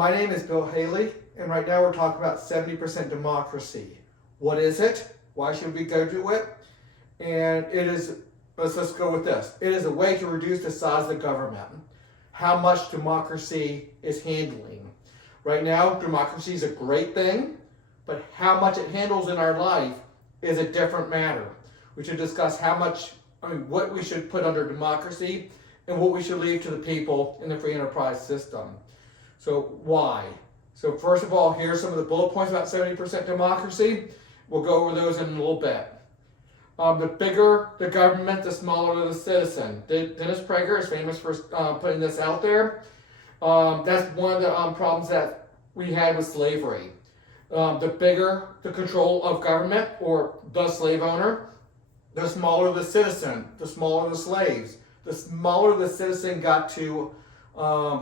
My name is Bill Haley, and right now we're talking about 70% democracy. What is it? Why should we go to it? And it is, let's go with this. It is a way to reduce the size of the government. How much democracy is handling. Right now, democracy is a great thing, but how much it handles in our life is a different matter. We should discuss what we should put under democracy and what we should leave to the people in the free enterprise system. So why? So first of all, here's some of the bullet points about 70% democracy. We'll go over those in a little bit. The bigger the government, the smaller the citizen. Dennis Prager is famous for putting this out there. That's one of the problems that we had with slavery. The bigger the control of government or the slave owner, the smaller the citizen, the smaller the slaves. The smaller the citizen got to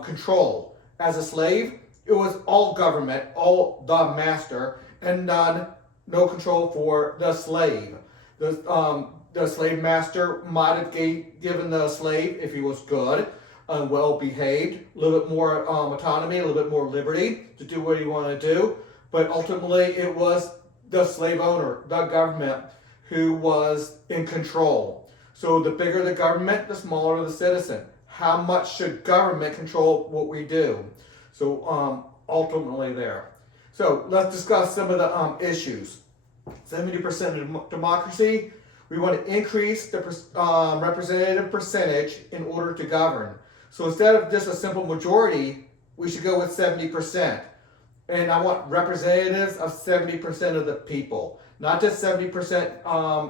control. As a slave, it was all government, all the master, and no control for the slave. The slave master might have given the slave, if he was good, well behaved, a little bit more autonomy, a little bit more liberty to do what he wanted to do. But ultimately, it was the slave owner, the government, who was in control. So the bigger the government, the smaller the citizen. How much should government control what we do? So ultimately there. So let's discuss some of the issues. 70% of democracy, we want to increase the representative percentage in order to govern. So instead of just a simple majority, we should go with 70%. And I want representatives of 70% of the people, not just 70%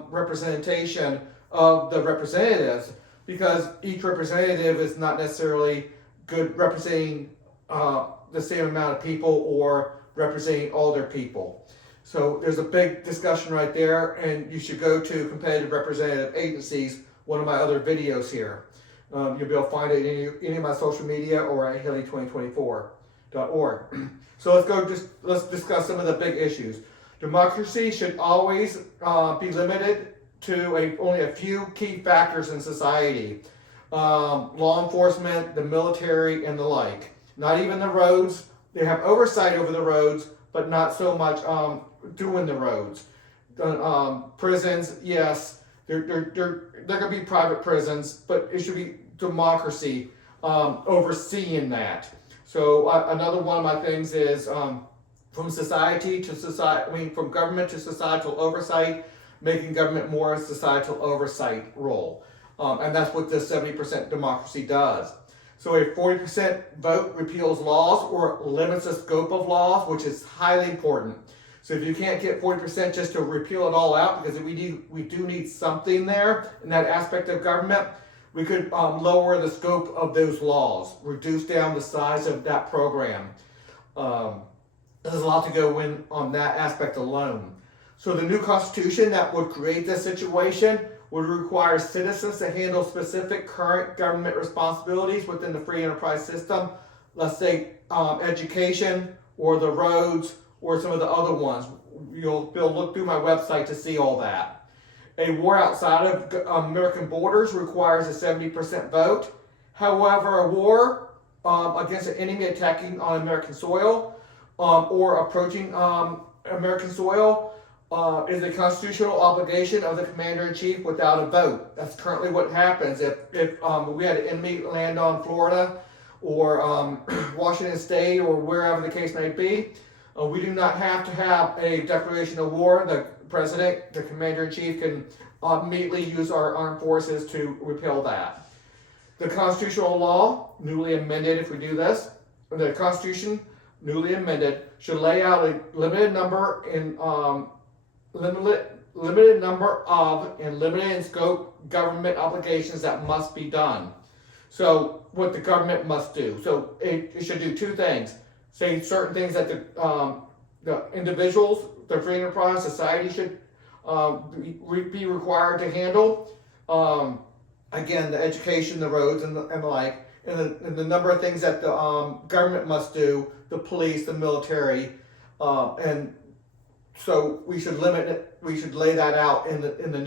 representation of the representatives, because each representative is not necessarily good representing the same amount of people or representing all their people. So there's a big discussion right there, and you should go to competitive representative agencies, one of my other videos here. You'll be able to find it in any of my social media or at Haley2024.org. So let's discuss some of the big issues. Democracy should always be limited to only a few key factors in society. Law enforcement, the military, and the like. Not even the roads. They have oversight over the roads, but not so much doing the roads. Prisons, yes, they're going to be private prisons, but it should be democracy overseeing that. So another one of my things is from government to societal oversight, making government more a societal oversight role. And that's what this 70% democracy does. So a 40% vote repeals laws or limits the scope of laws, which is highly important. So if you can't get 40% just to repeal it all out, because we do need something there in that aspect of government, we could lower the scope of those laws, reduce down the size of that program. There's a lot to go in on that aspect alone. So the new constitution that would create this situation would require citizens to handle specific current government responsibilities within the free enterprise system. Let's say education or the roads or some of the other ones. You'll be able to look through my website to see all that. A war outside of American borders requires a 70% vote. However, a war against an enemy attacking on American soil or approaching American soil is a constitutional obligation of the commander-in-chief without a vote. That's currently what happens. If we had an enemy land on Florida or Washington State or wherever the case may be, we do not have to have a declaration of war. The president, the commander-in-chief, can immediately use our armed forces to repel that. The constitutional law, newly amended if we do this, the Constitution, newly amended, should lay out a limited number of and limited in scope government obligations that must be done. So what the government must do. So it should do two things. Say certain things that the individuals, the free enterprise society should be required to handle. Again, the education, the roads, and the like, and the number of things that the government must do, the police, the military, and so we should limit it. We should lay that out in the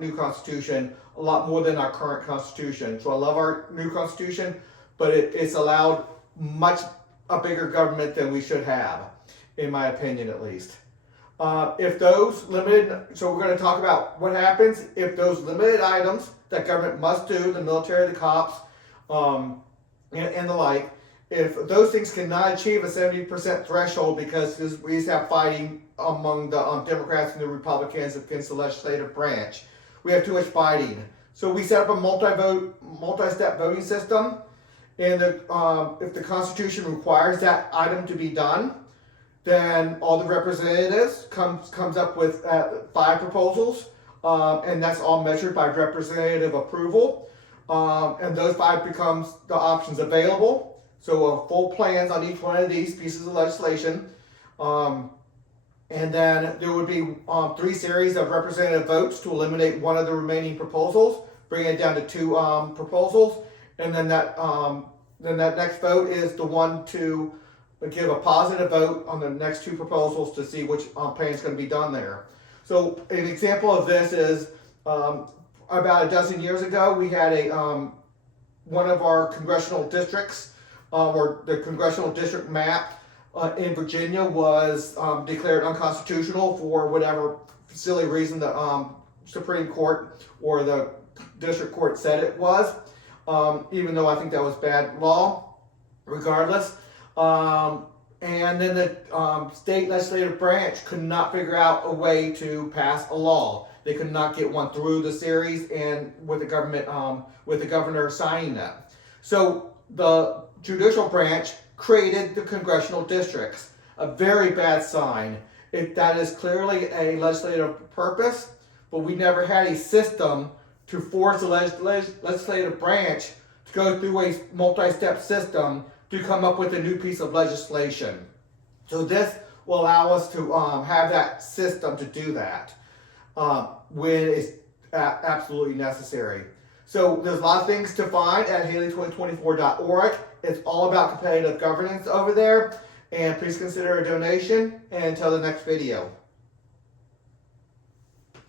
new Constitution a lot more than our current Constitution. So I love our new Constitution, but it's allowed much a bigger government than we should have, in my opinion at least. If those limited, so we're going to talk about what happens if those limited items that government must do, the military, the cops, and the like, if those things cannot achieve a 70% threshold because we used to have fighting among the Democrats and the Republicans against the legislative branch, we have too much fighting. So we set up a multi-step voting system, and if the Constitution requires that item to be done, then all the representatives comes up with 5 proposals, and that's all measured by representative approval, and those 5 becomes the options available. So full plans on each one of these pieces of legislation, and then there would be 3 series of representative votes to eliminate one of the remaining proposals, bring it down to 2 proposals, and then that next vote is the one to give a positive vote on the next 2 proposals to see which plan is going to be done there. So an example of this is about a dozen years ago, we had one of our congressional districts, or the congressional district map in Virginia was declared unconstitutional for whatever silly reason the Supreme Court or the district court said it was, even though I think that was bad law, regardless. And then the state legislative branch could not figure out a way to pass a law. They could not get one through the series, and with the government, with the governor signing that. So the judicial branch created the congressional districts. A very bad sign. That is clearly a legislative purpose, but we never had a system to force the legislative branch to go through a multi-step system to come up with a new piece of legislation. So this will allow us to have that system to do that when it's absolutely necessary. So there's a lot of things to find at Haley2024.org. It's all about competitive governance over there. And please consider a donation. And until the next video.